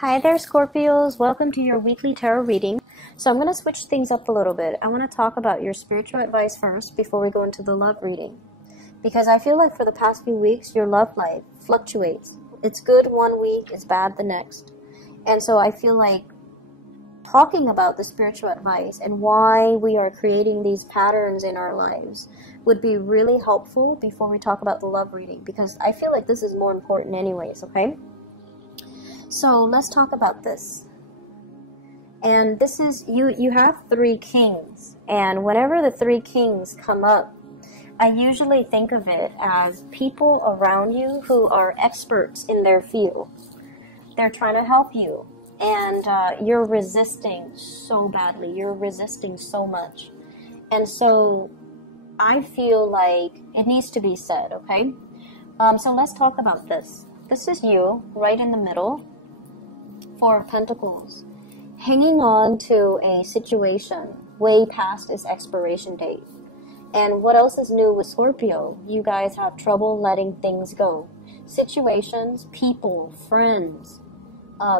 Hi there, Scorpios. Welcome to your weekly tarot reading. So I'm going to switch things up a little bit. I want to talk about your spiritual advice first before we go into the love reading. Because I feel like for the past few weeks, your love life fluctuates. It's good one week, it's bad the next. And so I feel like talking about the spiritual advice and why we are creating these patterns in our lives would be really helpful before we talk about the love reading. Because I feel like this is more important anyways, okay? So let's talk about this. And this is, you have three kings. And whenever the three kings come up, I usually think of it as people around you who are experts in their field. They're trying to help you. And you're resisting so badly. You're resisting so much. And so I feel like it needs to be said, okay? So let's talk about this. This is you, right in the middle. Four of Pentacles, hanging on to a situation way past its expiration date. And what else is new with Scorpio? You guys have trouble letting things go. Situations, people, friends,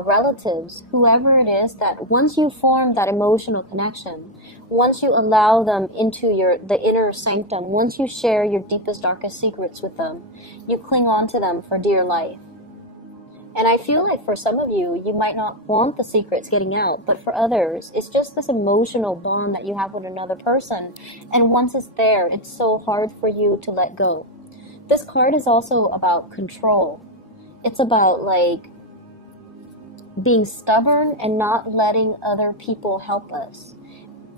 relatives, whoever it is, that once you form that emotional connection, once you allow them into the inner sanctum, once you share your deepest, darkest secrets with them, you cling on to them for dear life. And I feel like for some of you, you might not want the secrets getting out, but for others, it's just this emotional bond that you have with another person. And once it's there, it's so hard for you to let go. This card is also about control. It's about like being stubborn and not letting other people help us.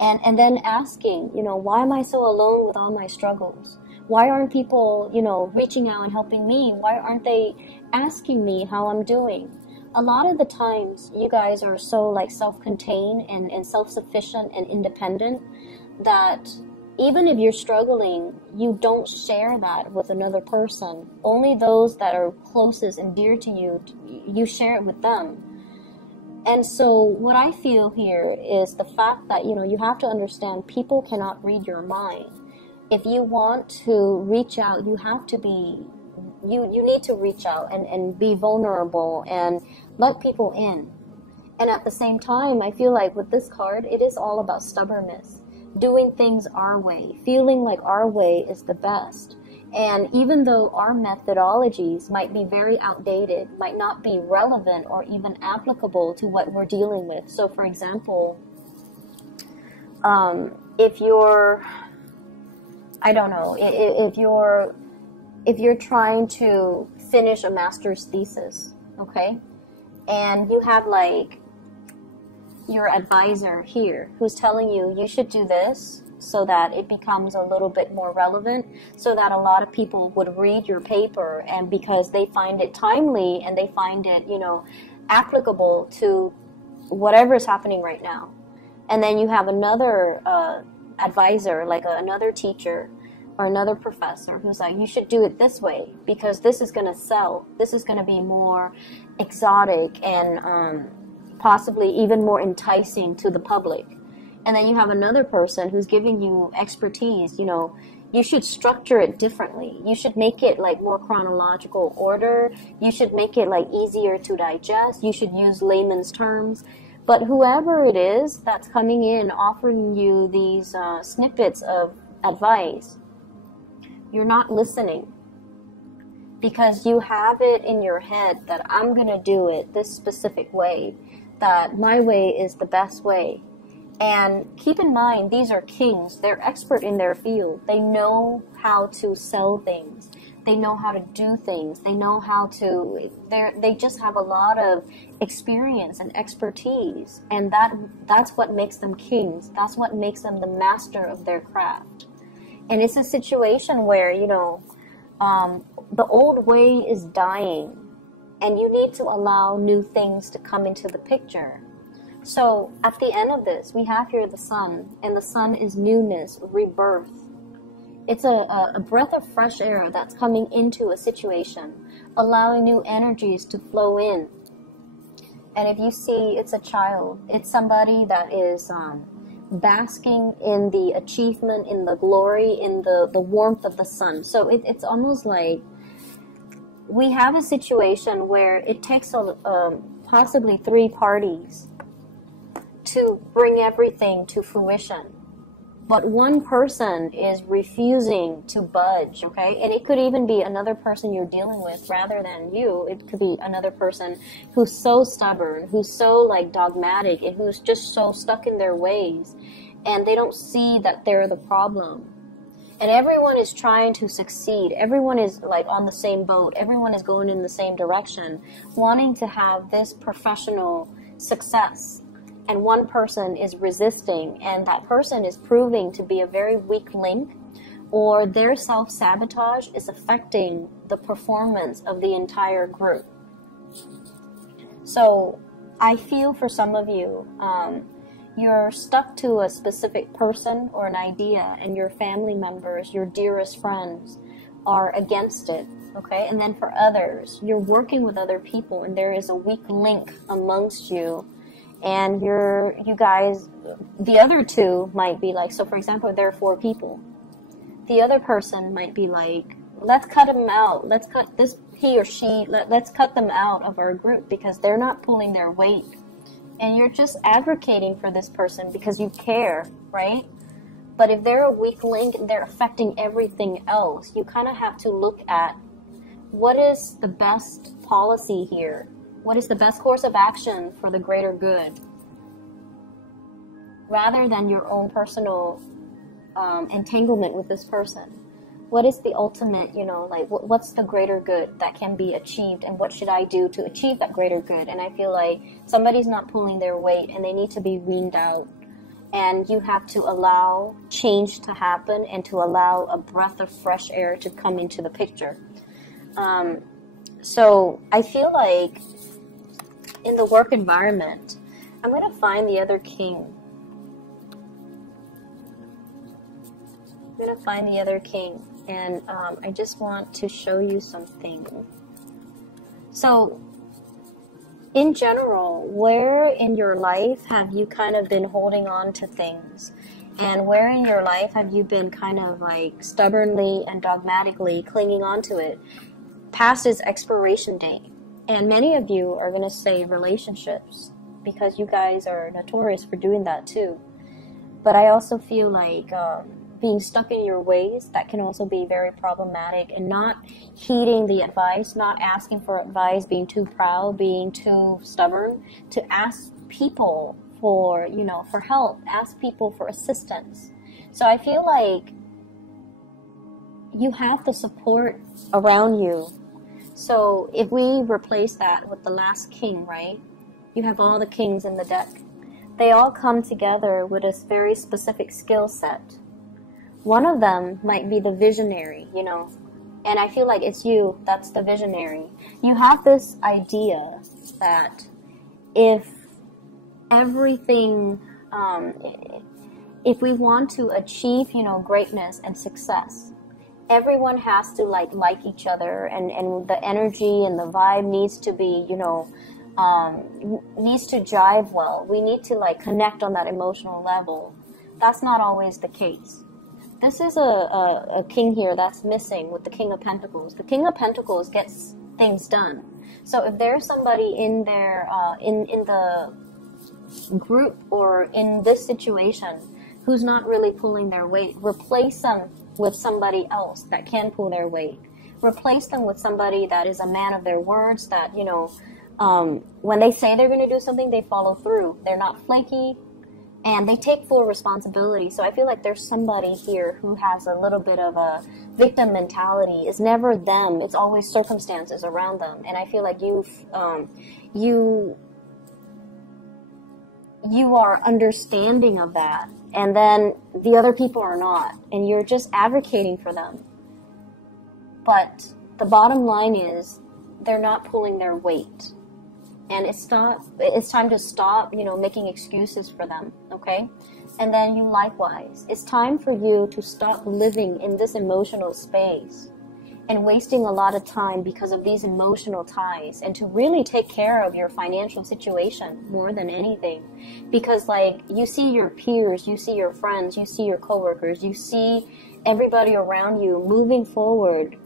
And then asking, why am I so alone with all my struggles? Why aren't people, reaching out and helping me? Why aren't they asking me how I'm doing? A lot of the times you guys are so like self-contained and self-sufficient and independent that even if you're struggling, you don't share that with another person. Only those that are closest and dear to you, you share it with them. And so what I feel here is the fact that, you have to understand people cannot read your mind. If you want to reach out, you have to be, you need to reach out and be vulnerable and let people in. And at the same time, I feel like with this card, it is all about stubbornness, doing things our way, feeling like our way is the best. And even though our methodologies might be very outdated, might not be relevant or even applicable to what we're dealing with. So for example, if you're, I don't know, if you're trying to finish a master's thesis, okay? And you have like your advisor here who's telling you, you should do this so that it becomes a little bit more relevant, so that a lot of people would read your paper, and because they find it timely and they find it, applicable to whatever is happening right now. And then you have another advisor, like another teacher or another professor who's like, you should do it this way because this is going to sell. This is going to be more exotic and possibly even more enticing to the public. And then you have another person who's giving you expertise. You should structure it differently. You should make it like more chronological order. You should make it like easier to digest. You should use layman's terms. But whoever it is that's coming in offering you these snippets of advice, you're not listening, because you have it in your head that I'm going to do it this specific way, that my way is the best way. And keep in mind, these are kings. They're expert in their field. They know how to sell things. They know how to do things. They know how to, they just have a lot of experience and expertise. And that's what makes them kings. That's what makes them the master of their craft. And it's a situation where, the old way is dying. And you need to allow new things to come into the picture. So at the end of this, we have here the sun, and the sun is newness, rebirth. It's a breath of fresh air that's coming into a situation, allowing new energies to flow in. And if you see, it's a child, it's somebody that is basking in the achievement, in the glory, in the warmth of the sun. So it's almost like we have a situation where it takes possibly 3 parties to bring everything to fruition. But one person is refusing to budge, okay? And it could even be another person you're dealing with rather than you. It could be another person who's so stubborn, who's so like dogmatic, and who's just so stuck in their ways. And they don't see that they're the problem. And everyone is trying to succeed. Everyone is like on the same boat. Everyone is going in the same direction, wanting to have this professional success. And one person is resisting, and that person is proving to be a very weak link, or their self-sabotage is affecting the performance of the entire group. So I feel for some of you, you're stuck to a specific person or an idea, and your family members, your dearest friends, are against it. Okay, and then for others, you're working with other people, and there is a weak link amongst you. And you guys, the other 2 might be like, so for example, there are 4 people. The other person might be like, let's cut him out. Let's cut this, he or she, let's cut them out of our group because they're not pulling their weight. And you're just advocating for this person because you care, right? But if they're a weak link and they're affecting everything else, you kind of have to look at what is the best policy here? What is the best course of action for the greater good? Rather than your own personal entanglement with this person. What is the ultimate, like what's the greater good that can be achieved, and what should I do to achieve that greater good? And I feel like somebody's not pulling their weight and they need to be weaned out. And you have to allow change to happen and to allow a breath of fresh air to come into the picture. So I feel like in the work environment, I'm going to find the other king. I'm going to find the other king. And I just want to show you something. So, in general, where in your life have you kind of been holding on to things? And where in your life have you been kind of like stubbornly and dogmatically clinging on to it past its expiration date? And many of you are going to say relationships, because you guys are notorious for doing that too. But I also feel like being stuck in your ways, that can also be very problematic, and not heeding the advice, not asking for advice, being too proud, being too stubborn to ask people for, for help, ask people for assistance. So I feel like you have the support around you. So if we replace that with the last king, right? You have all the kings in the deck. They all come together with a very specific skill set. One of them might be the visionary, and I feel like it's you that's the visionary. You have this idea that if everything, if we want to achieve, greatness and success, everyone has to like each other, and the energy and the vibe needs to be, needs to jive well. We need to connect on that emotional level. That's not always the case. This is a king here that's missing with the King of Pentacles. The King of Pentacles gets things done. So if there's somebody in there, in the group or in this situation who's not really pulling their weight, replace them with somebody else that can pull their weight. Replace them with somebody that is a man of their words, that, when they say they're going to do something, they follow through. They're not flaky, and they take full responsibility. So I feel like there's somebody here who has a little bit of a victim mentality. It's never them. It's always circumstances around them. And I feel like you are understanding of that. And then the other people are not. And you're just advocating for them. But the bottom line is they're not pulling their weight. And it's time to stop, making excuses for them, okay? And then you likewise. It's time for you to stop living in this emotional space and wasting a lot of time because of these emotional ties, and to really take care of your financial situation more than anything. Because you see your peers, you see your friends, you see your coworkers, you see everybody around you moving forward,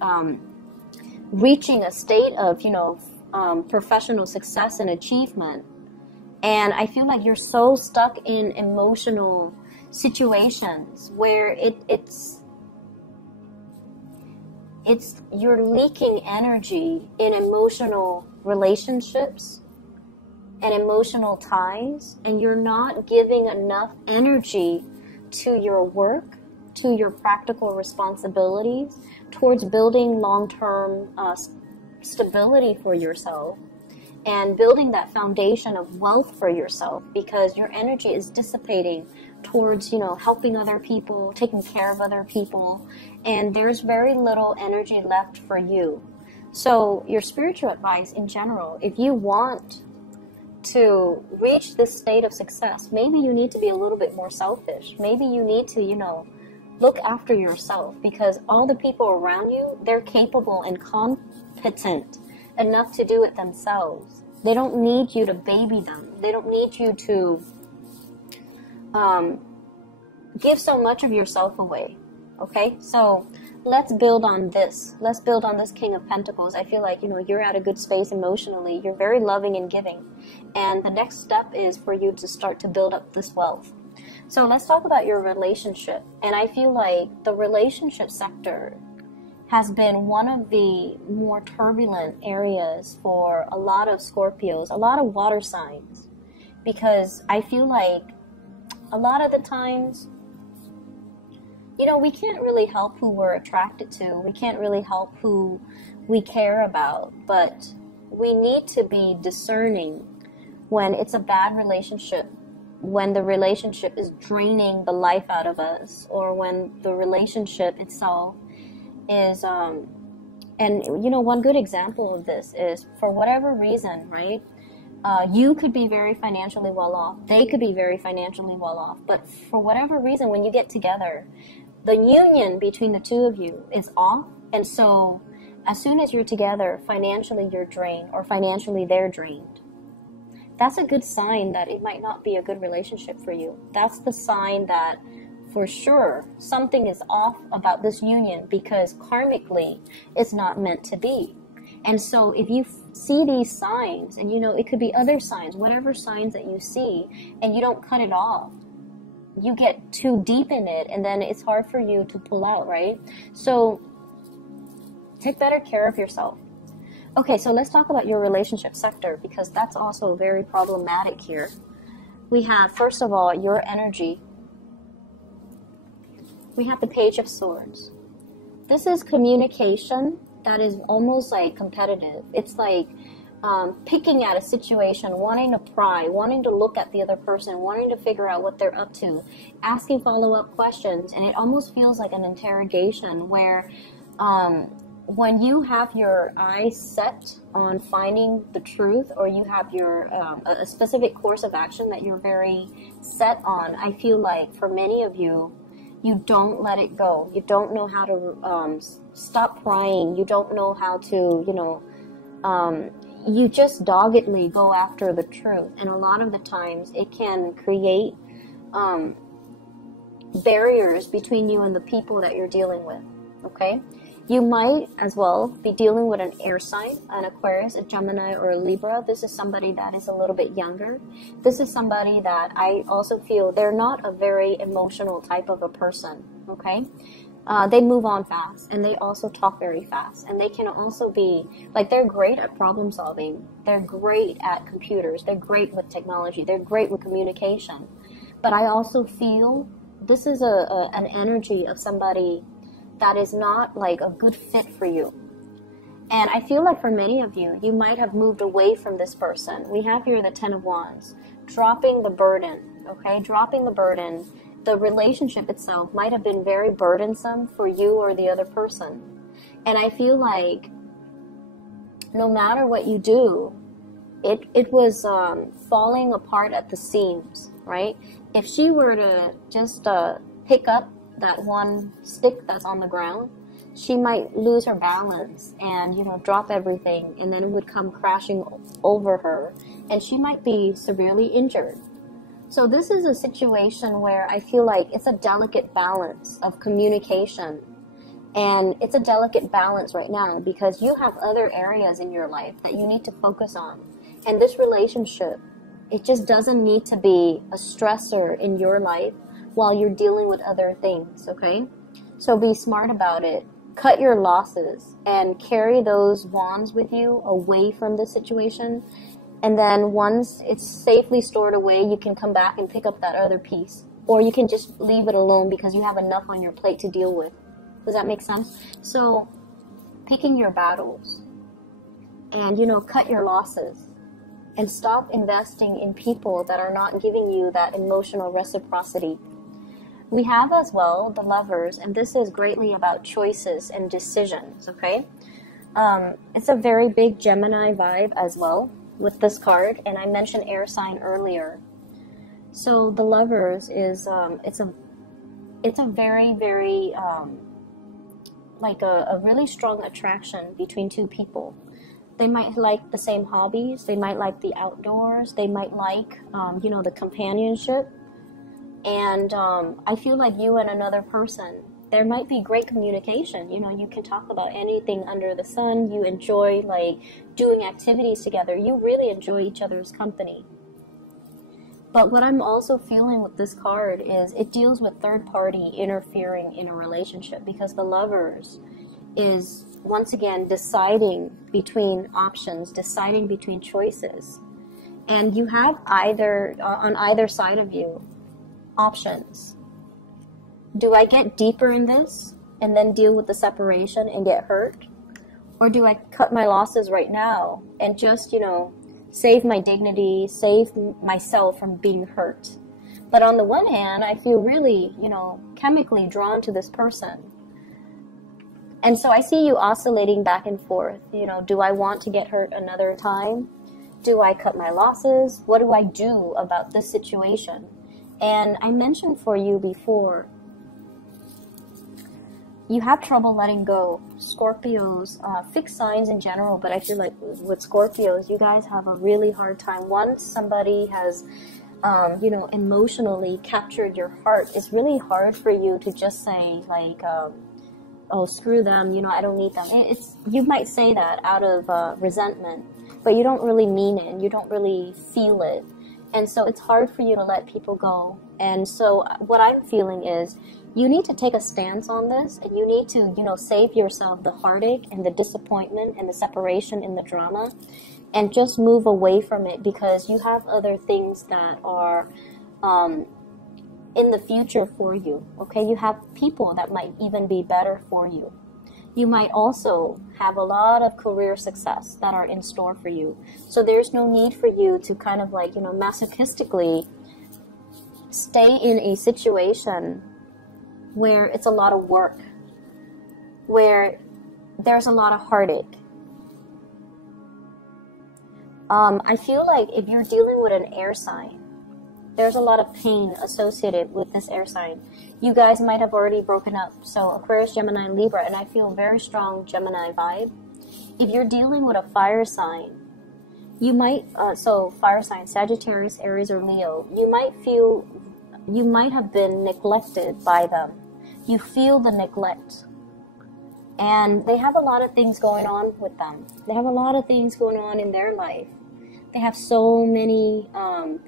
reaching a state of, professional success and achievement. And I feel like you're so stuck in emotional situations where it's you're leaking energy in emotional relationships and emotional ties, and you're not giving enough energy to your work, to your practical responsibilities, towards building long-term stability for yourself and building that foundation of wealth for yourself, because your energy is dissipating towards, helping other people, taking care of other people, and there's very little energy left for you. So your spiritual advice in general, if you want to reach this state of success, maybe you need to be a little bit more selfish. Maybe you need to, look after yourself, because all the people around you, they're capable and competent enough to do it themselves. They don't need you to baby them. They don't need you to give so much of yourself away. Okay, so let's build on this. Let's build on this King of Pentacles. I feel like, you're at a good space emotionally. You're very loving and giving. And the next step is for you to start to build up this wealth. So let's talk about your relationship. And I feel like the relationship sector has been one of the more turbulent areas for a lot of Scorpios, a lot of water signs, because I feel like a lot of the times, we can't really help who we're attracted to. We can't really help who we care about, but we need to be discerning when it's a bad relationship, when the relationship is draining the life out of us, or when the relationship itself is, one good example of this is, for whatever reason, right? You could be very financially well off. They could be very financially well off. But for whatever reason, when you get together, the union between the two of you is off. And so as soon as you're together, financially you're drained, or financially they're drained. That's a good sign that it might not be a good relationship for you. That's the sign that for sure something is off about this union, because karmically it's not meant to be. And so if you see these signs, and it could be other signs, whatever signs that you see, and you don't cut it off, you get too deep in it, and then it's hard for you to pull out, right? So take better care of yourself. Okay, so let's talk about your relationship sector, because that's also very problematic here. We have, first of all, your energy. We have the Page of Swords. This is communication that is almost like competitive. It's like picking at a situation, wanting to pry, wanting to look at the other person, wanting to figure out what they're up to, asking follow-up questions, and it almost feels like an interrogation where when you have your eyes set on finding the truth, or you have your a specific course of action that you're very set on, I feel like for many of you, you don't let it go. You don't know how to stop prying. You don't know how to, you just doggedly go after the truth. And a lot of the times it can create barriers between you and the people that you're dealing with, okay? You might as well be dealing with an air sign, an Aquarius, a Gemini, or a Libra. This is somebody that is a little bit younger. This is somebody that I also feel they're not a very emotional type of a person, okay? They move on fast, and they also talk very fast. And they can also be, like, they're great at problem solving. They're great at computers. They're great with technology. They're great with communication. But I also feel this is an energy of somebody that is not like a good fit for you. And I feel like for many of you, you might have moved away from this person. We have here the Ten of Wands, dropping the burden, okay? Dropping the burden. The relationship itself might have been very burdensome for you or the other person. And I feel like no matter what you do, it was falling apart at the seams, right? If she were to just pick up that one stick that's on the ground, she might lose her balance and, drop everything, and then it would come crashing over her, and she might be severely injured. So this is a situation where I feel like it's a delicate balance of communication And it's a delicate balance right now because you have other areas in your life that you need to focus on. And this relationship, it just doesn't need to be a stressor in your life while you're dealing with other things, okay? So be smart about it. Cut your losses and carry those wands with you away from the situation. And then once it's safely stored away, you can come back and pick up that other piece. Or you can just leave it alone because you have enough on your plate to deal with. Does that make sense? So picking your battles and, cut your losses and stop investing in people that are not giving you that emotional reciprocity. We have as well the Lovers, and this is greatly about choices and decisions, okay? It's a very big Gemini vibe as well with this card, and I mentioned air sign earlier. So the Lovers is, it's a very, very, like a really strong attraction between two people. They might like the same hobbies. They might like the outdoors. They might like, the companionship. And I feel like you and another person, there might be great communication. You can talk about anything under the sun. You enjoy, like, doing activities together. You really enjoy each other's company. But what I'm also feeling with this card is it deals with third party interfering in a relationship, because the Lovers is, once again, deciding between options, deciding between choices. And you have on either side of you, options. Do I get deeper in this and then deal with the separation and get hurt? Or do I cut my losses right now and just, save my dignity, save myself from being hurt? But on the one hand, I feel really, chemically drawn to this person. And so I see you oscillating back and forth. Do I want to get hurt another time? Do I cut my losses? What do I do about this situation? And I mentioned for you before, you have trouble letting go. Scorpios, fixed signs in general, but I feel like with Scorpios, you guys have a really hard time. Once somebody has, emotionally captured your heart, it's really hard for you to just say, like, oh, screw them, I don't need them. You might say that out of resentment, but you don't really mean it, and you don't really feel it. And so it's hard for you to let people go. And so what I'm feeling is you need to take a stance on this, and you need to, save yourself the heartache and the disappointment and the separation and the drama, and just move away from it, because you have other things that are in the future for you, okay? You have people that might even be better for you. You might also have a lot of career success that are in store for you. So there's no need for you to kind of like, masochistically stay in a situation where it's a lot of work, where there's a lot of heartache. I feel like if you're dealing with an air sign, there's a lot of pain associated with this air sign. You guys might have already broken up. So Aquarius, Gemini, Libra, and I feel very strong Gemini vibe. If you're dealing with a fire sign, you might, so fire sign, Sagittarius, Aries, or Leo, you might have been neglected by them. You feel the neglect. And they have a lot of things going on with them. They have a lot of things going on in their life. They have so many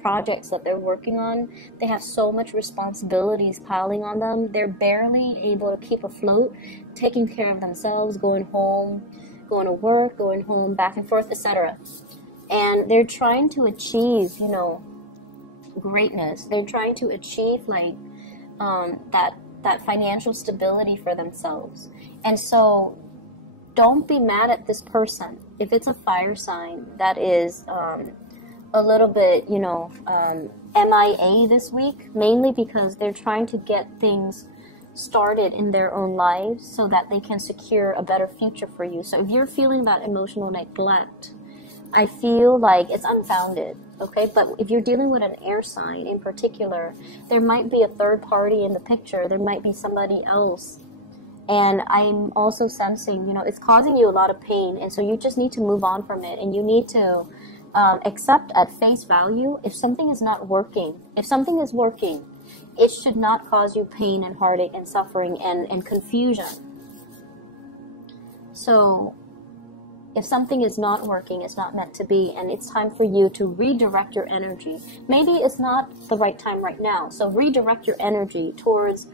projects that they're working on. They have so much responsibilities piling on them. They're barely able to keep afloat, taking care of themselves, going home, going to work, going home, back and forth, etc. And they're trying to achieve, greatness. They're trying to achieve like that financial stability for themselves. And so don't be mad at this person. If it's a fire sign that is a little bit, MIA this week, mainly because they're trying to get things started in their own lives so that they can secure a better future for you. So if you're feeling that emotional neglect, I feel like it's unfounded, okay? But if you're dealing with an air sign in particular, there might be a third party in the picture. There might be somebody else. And I'm also sensing, it's causing you a lot of pain. And so you just need to move on from it. And you need to accept at face value if something is not working. If something is working, it should not cause you pain and heartache and suffering and confusion. So if something is not working, it's not meant to be, and it's time for you to redirect your energy. Maybe it's not the right time right now. So redirect your energy towards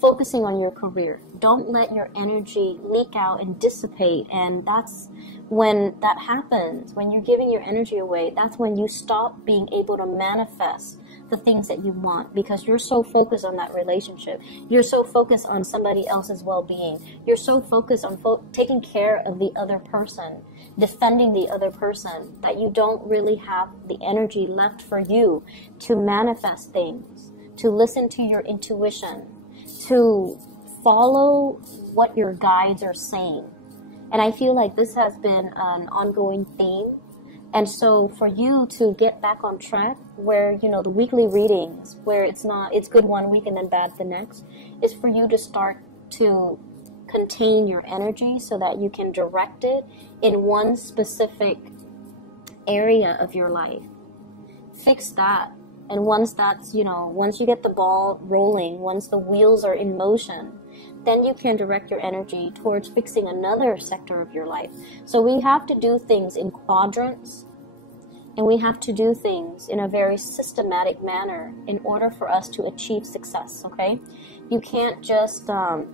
focusing on your career. Don't let your energy leak out and dissipate. And that's when that happens, when you're giving your energy away, that's when you stop being able to manifest the things that you want, because you're so focused on that relationship. You're so focused on somebody else's well-being. You're so focused on taking care of the other person, defending the other person, that you don't really have the energy left for you to manifest things, to listen to your intuition, to follow what your guides are saying. And I feel like this has been an ongoing theme. And so for you to get back on track, where, you know, the weekly readings, where it's good one week and then bad the next, is for you to start to contain your energy so that you can direct it in one specific area of your life. Fix that. And once that's, you know, once you get the ball rolling, once the wheels are in motion, then you can direct your energy towards fixing another sector of your life. So we have to do things in quadrants, and we have to do things in a very systematic manner in order for us to achieve success, okay? You can't just, learn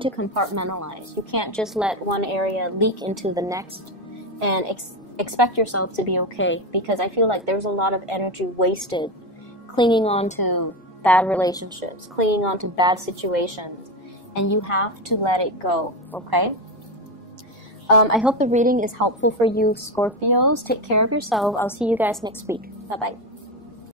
to compartmentalize. You can't just let one area leak into the next and expect yourself to be okay, because I feel like there's a lot of energy wasted clinging on to bad relationships, clinging on to bad situations, and you have to let it go, okay? I hope the reading is helpful for you, Scorpios. Take care of yourself. I'll see you guys next week. Bye-bye.